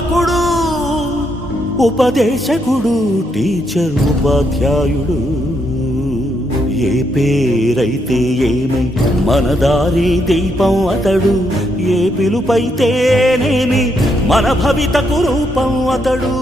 అధ్యాపకుడు, ఉపదేశకుడు, teacher, ఉపాధ్యాయుడు. ఏ పేరైతే ఏమి మన దారి దీపం అతడు, ఏ పిలుపైతేనేమి మన భవితకు రూపం అతడు.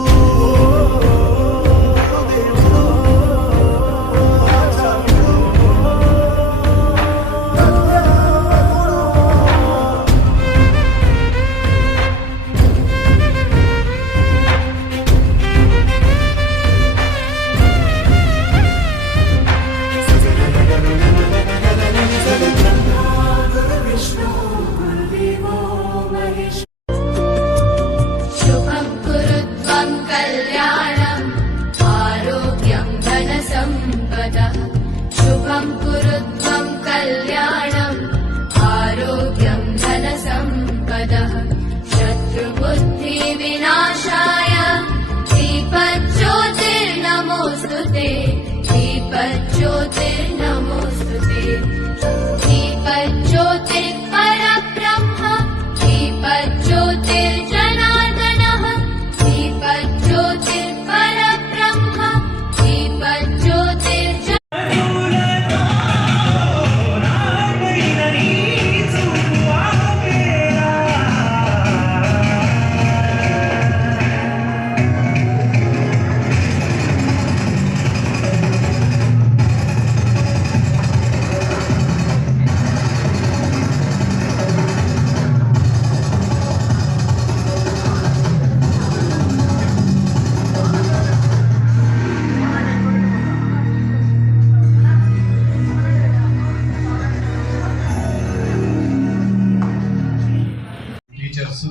Teachers,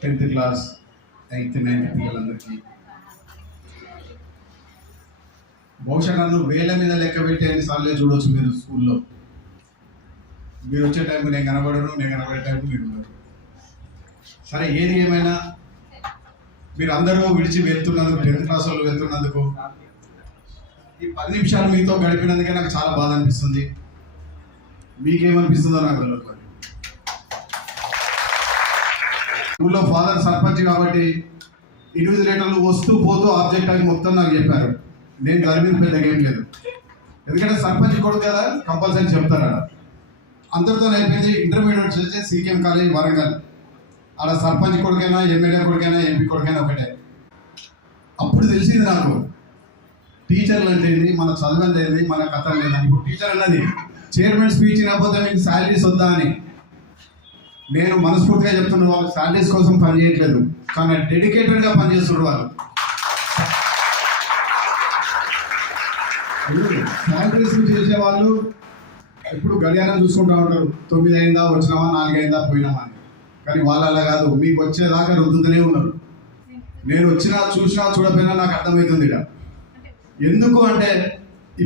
10th class 8th 9th పిల్లలందరికీ బహుశా నన్ను వేల మీద లెక్క పెట్టే సార్లే చూడవచ్చు మీరు స్కూల్లో. మీరు వచ్చే టైంకి నేను కనబడను, నేను కనబడే టైంకి మీరు ఉన్నారు. సరే, ఏది ఏమైనా మీరు అందరూ విడిచి వెళ్తున్నందుకు, 10th క్లాస్ వాళ్ళు వెళ్తున్నందుకు, ఈ 10 నిమిషాలు మీతో గడిపినందుకే నాకు చాలా బాధ అనిపిస్తుంది. మీకేమనిపిస్తుందో నాకు తెలియదు. ఊళ్ళో ఫాదర్ సర్పంచ్ కాబట్టి ఇన్విజిలేటర్లు వస్తూ పోతూ ఆబ్జెక్ట్ అని మొత్తం నాకు చెప్పారు. నేను దాని మీద పెద్దగా ఏం లేదు, ఎందుకంటే సర్పంచ్ కొడుకు కదా కంపల్సరీ చెప్తారు. అందరితో అయిపోయింది. ఇంటర్మీడియట్ చేస్తే సీకేఎం కాలేజ్ వరంగల్. ఆడ సర్పంచ్ కొడుకైనా, ఎమ్మెల్యే కొడుకైనా, ఎంపీ కొడుకైనా ఒకటే. అప్పుడు తెలిసింది నాకు టీచర్లు అంటే ఏంది, మన చదువు అంటే ఏంది, మన కథ లేదని. ఇప్పుడు టీచర్ అన్నది చైర్మన్ స్పీచ్ ఇవ్వకపోతే మీకు శాలరీస్ వద్దా అని. నేను మనస్ఫూర్తిగా చెప్తున్న వాళ్ళు శాలరీస్ కోసం పనిచేయట్లేదు, కానీ డెడికేటెడ్గా పనిచేస్తున్నారు వాళ్ళు. శాలరీస్ చేసేవాళ్ళు ఎప్పుడు గడియారం చూసుకుంటూ ఉంటారు, 9 అయిందా వచ్చినామా, 4 అయిందా పోయినామా అని. కానీ వాళ్ళు అలా కాదు, మీకు వచ్చేదాకా రుద్దుతూనే ఉన్నారు. నేను వచ్చినా చూసినా చూడపోయినా నాకు అర్థమవుతుంది ఇక్కడ. ఎందుకు అంటే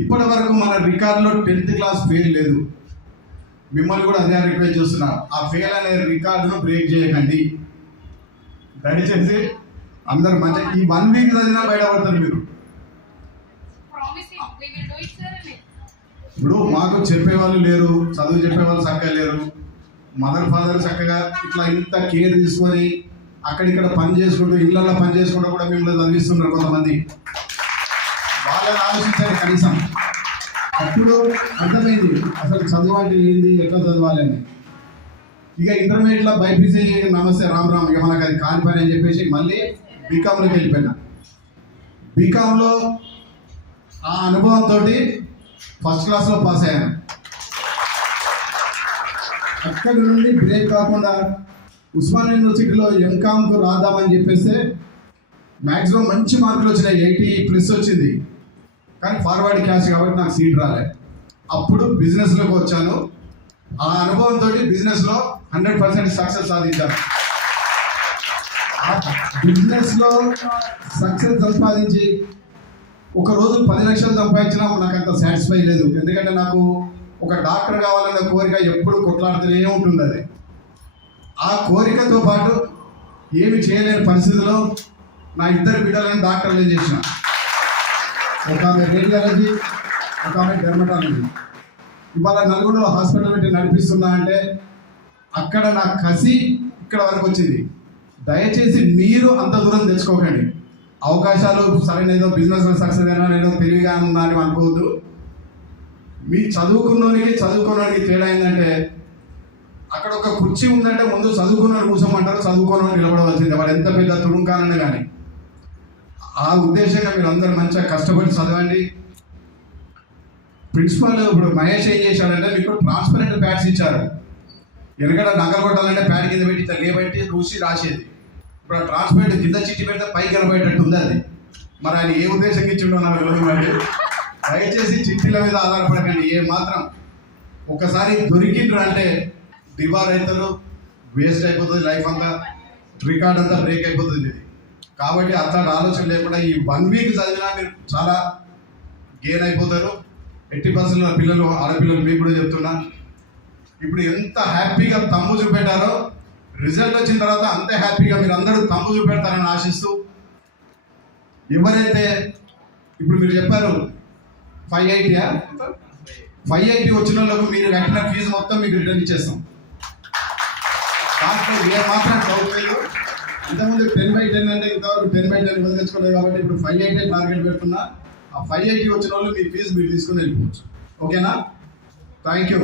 ఇప్పటి వరకు మన రికార్డులో 10th క్లాస్ ఫెయిల్ లేదు. మిమ్మల్ని కూడా అదే రిక్వెస్ట్ చేస్తున్నా, ఆ ఫెయిల్ అనే రికార్డును బ్రేక్ చేయకండి దయచేసి. అందరు మంచి ఈ 1 వీక్ చదివినా బయటపడతారు మీరు. ఇప్పుడు మాకు చెప్పేవాళ్ళు లేరు, చదువు చెప్పేవాళ్ళు చక్కగా లేరు. మదర్ ఫాదర్ చక్కగా ఇట్లా ఇంత కేర్ తీసుకొని అక్కడిక్కడ పని చేసుకుంటూ, ఇళ్ళల్లో పని చేసుకుంటూ కూడా మిమ్మల్ని చదివిస్తున్నారు కొంతమంది. వాళ్ళని ఆలోచించారు కనీసం. అప్పుడు అర్థమైంది అసలు చదువు అంటే ఏంది, ఎట్లా చదవాలని. ఇక ఇంటర్మీడియట్లో బైపీసీ నమస్తే రామ్ రామ్, ఇక మనకు అది కాని పని అని చెప్పేసి మళ్ళీ బీకామ్లోకి వెళ్ళిపోయినా. బీకామ్లో ఆ అనుభవంతో ఫస్ట్ క్లాస్లో పాస్ అయ్యాను. అక్కడి నుండి బ్రేక్ కాకుండా ఉస్మాన్ యూనివర్సిటీలో ఎంకామ్కు రాద్దామని చెప్పేస్తే మ్యాక్సిమం మంచి మార్కులు వచ్చినాయి, 80+ వచ్చింది. కానీ ఫార్వర్డ్ క్యాష్ కాబట్టి నాకు సీట్ రాలే. అప్పుడు బిజినెస్లోకి వచ్చాను. ఆ అనుభవంతో బిజినెస్లో 100% సక్సెస్ సాధించాను. ఆ బిజినెస్లో సక్సెస్ సంపాదించి ఒకరోజు 10 లక్షలు సంపాదించినా నాకు అంత సాటిస్ఫై లేదు. ఎందుకంటే నాకు ఒక డాక్టర్ కావాలన్న కోరిక ఎప్పుడు కొట్లాడుతూనే ఉంటుంది. అది ఆ కోరికతో పాటు ఏమి చేయలేని పరిస్థితిలో నా 2 బిడ్డలను డాక్టర్లు చేసిన. ఒక ఆమె రేడియాలజీ, ఒక ఆమె డెర్మటాలజీ. ఇవాళ నలుగురులో హాస్పిటల్ పెట్టి నడిపిస్తున్నా అంటే అక్కడ నా కసి ఇక్కడ వరకు వచ్చింది. దయచేసి మీరు అంత దూరం తెచ్చుకోకండి. అవకాశాలు సరైన ఏదో బిజినెస్ సక్సెస్ అయినా ఏదో తెలివిగా ఉందా అని అనుకోవద్దు. మీ చదువుకున్నోడికి తేడా ఏంటంటే, అక్కడ ఒక కుర్చీ ఉందంటే ముందు చదువుకున్నోడు కూర్చోమంటారు, చదువుకున్నోడు నిలబడవలసిందే, వాడు ఎంత పెద్ద తురుంకానన్నా కానీ. ఆ ఉద్దేశంగా మీరు అందరూ మంచిగా కష్టపడి చదవండి. ప్రిన్సిపల్ ఇప్పుడు మహేష్ ఏం చేశాడంటే, మీకు ట్రాన్స్పరెంట్ ప్యాడ్స్ ఇచ్చారు. ఎనకడ నగలు కొట్టాలంటే ప్యాడ్ కింద పెట్టి ఇట్లా లేబట్టి చూసి రాసేది. ఇప్పుడు ఆ ట్రాన్స్పరెంట్ కింద చిట్టి పెడితే పైకి కనబడేటట్టు ఉంది అది. మరి ఆయన ఏ ఉద్దేశంగా ఇచ్చిండో నాకు తెలియదు. దయచేసి చిట్టీల మీద ఆధారపడకండి. ఏ మాత్రం ఒకసారి దొరికిండ్రు అంటే డిబార్ అవుతారు, వేస్ట్ అయిపోతుంది లైఫ్ అంతా, రికార్డ్ అంతా బ్రేక్ అయిపోతుంది ఇది. కాబట్టి అట్లాంటి ఆలోచన లేకుండా ఈ 1 వీక్ చదివినా మీరు చాలా గెయిన్ అయిపోతారు. 80% పిల్లలు, ఆడపిల్లలు మీకు కూడా చెప్తున్నా, ఇప్పుడు ఎంత హ్యాపీగా తమ్ము చూపెట్టారో రిజల్ట్ వచ్చిన తర్వాత అంతే హ్యాపీగా మీరు అందరూ తమ్ము చూపెడతారని ఆశిస్తూ, ఎవరైతే ఇప్పుడు మీరు చెప్పారు 580 వచ్చిన వాళ్ళకు మీరు కట్టిన ఫీజు మొత్తం మీకు రిటర్న్ ఇచ్చేస్తాం. దాంట్లో ఏ మాత్రం డౌట్ లేదు. ఇంతకుముందు 10/10 అంటే ఇంతవరకు 10/10 ఇవ్వదు తెచ్చుకోలేదు కాబట్టి ఇప్పుడు 580 టార్గెట్ పెడుతున్నా. ఆ 580 వచ్చిన వాళ్ళు మీ ఫీజు మీరు తీసుకుని వెళ్ళిపోవచ్చు. ఓకేనా? Thank you.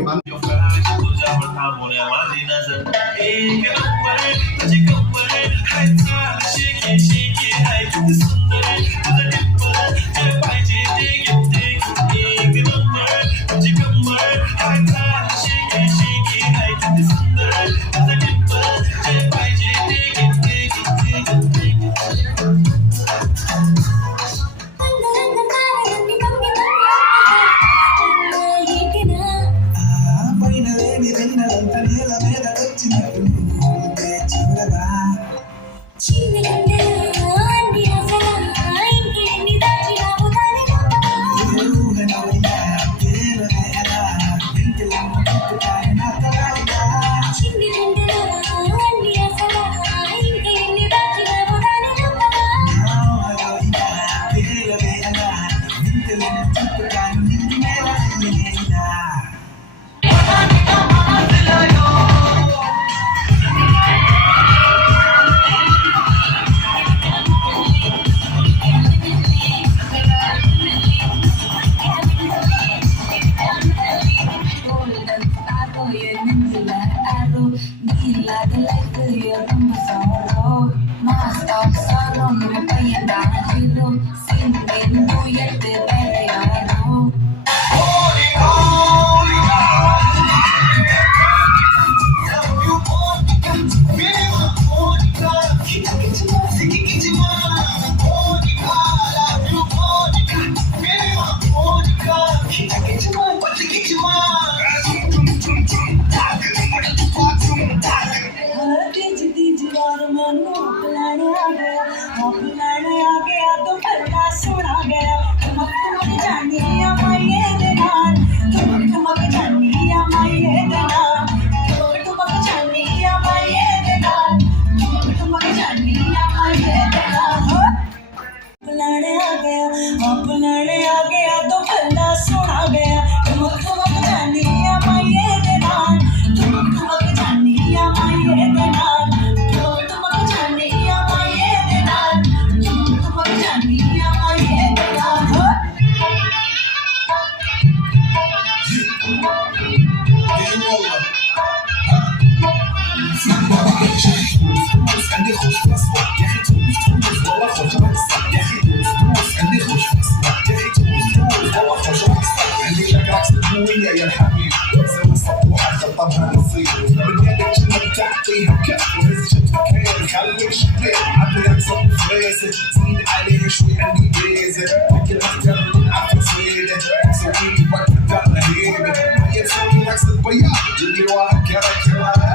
يا الحبيب سوي صبوحة خطبها نصيب بديتك انك تعطيها كف وهزت كير خليك شبيب عطيها تصب فريسة زيد عليها شوي عندي بيزة اكل اختار من عفو سويدة سوي وقت بدار هيبة هي تسوي عكس البياض جدي واحد كرا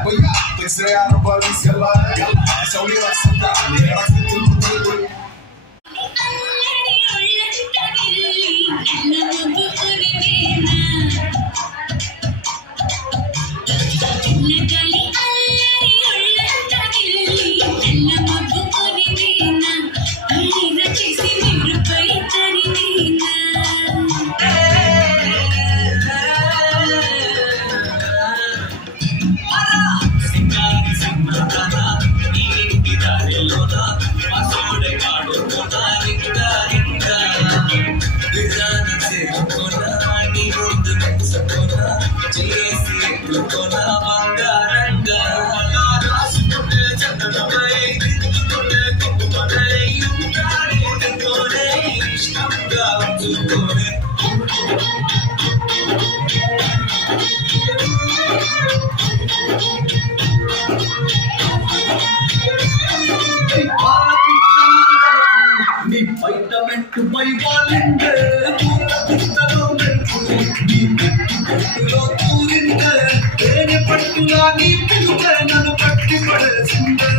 بياض تكسر يا رب الريس يلا يلا سوي رقص الدعم رقص التلبل నీ బయట మెట్టు పై వాళ్ళిండే నీ పట్టులో తూరిందే తేనె పట్టులా నీ పిలువే నన్ను పట్టి పడేసిందే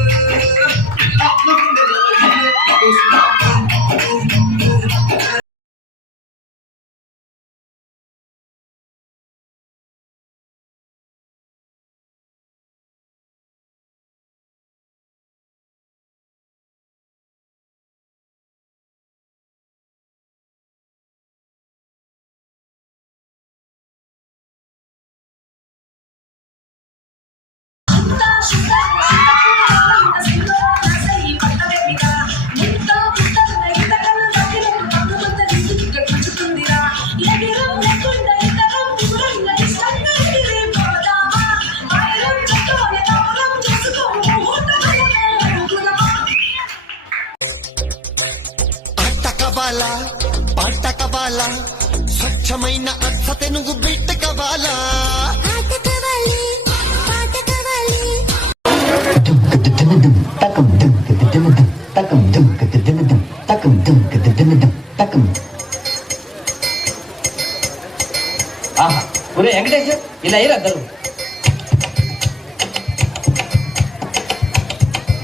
పాటకవాలా స్వచ్ఛమైన అర్థ తెనుగు బిట్టకవాలా ఆహా ఒరే వెంకటేష్ ఇలా అయ్యారు అద్దరు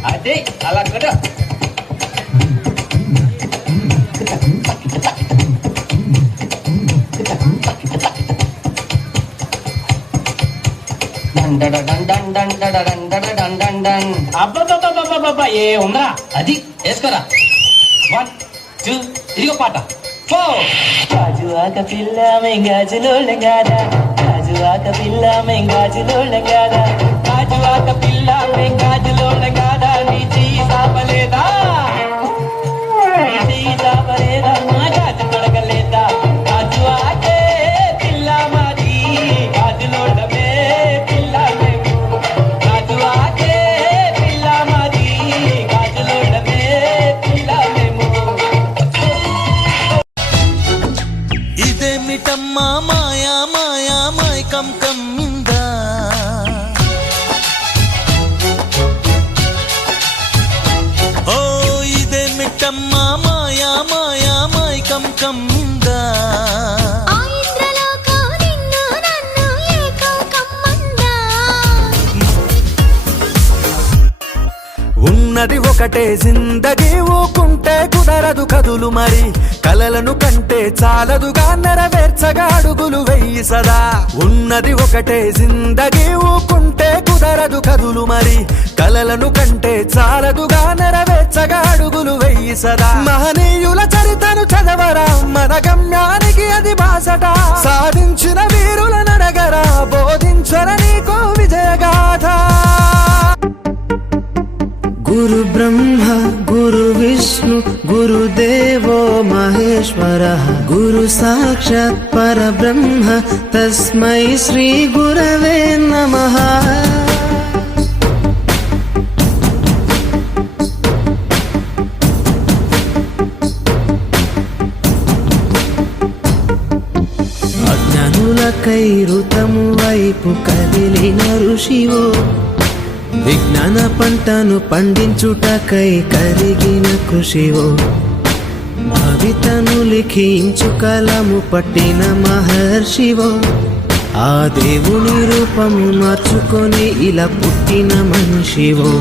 అదే అలా కదా అబ్బా ఏ ఉందరా అది వేసుకోరా 1 2 ఇదిగో పాట గాజువాక పిల్ల మెంగాజులోళ్ళ గాదా గాజువాక పిల్ల మెంగాజులోళ్ళ గాదా గాజువాక పిల్ల మెంగాజులోళ్ళ గాదా నీ చెయ్యి సాపలేదా నీ చెయ్యి సాపలేదా మా గాజు తొడగలేదా గాజువాకే పిల్ల మాది గాజులోళ్ళమే పిల్ల మేము గాజువాకే పిల్ల మాది గాజులోళ్ళమే పిల్ల మేము ఇదేమిటమ్మా మాయా మాయా మైకం కమ్మిందా ఓ ఇదేమిటమ్మా మాయా మాయా మైకం కమ్మిందా ఉన్నది ఒకటే జిందగీ ఊకుంటే కుదరదు కదులు మరి కలలను కంటే చాలదుగా నెరవేర్చగా అడుగులు వెయ్యి సదా ఉన్నది ఒకటే జిందగీ ఊకుంటే కుదరదు కదులు మరి కలలను కంటే చాలదుగా నెరవేర్చగా అడుగులు వెయ్యి సదా మహనీయుల చరితను చదవరా మన గమ్యానికి అది బాసట సాధించిన వీరుల నడగరా బోధించర నీకో విజయగాథ గురు బ్రహ్మ గురు విష్ణు గురుదేవో మహేశ్వర గురు సాక్షాత్ పరబ్రహ్మ తస్మై శ్రీ గురవే నమః అజ్ఞానులకై ఋతము వైపు కదిలిన ఋషివో విజ్ఞాన పంటను పండించుటకై కరిగిన కృషివో భవితను లిఖించు కలము పట్టిన మహర్షివో ఆ దేవుని రూపము మార్చుకొని ఇలా పుట్టిన మనిషివో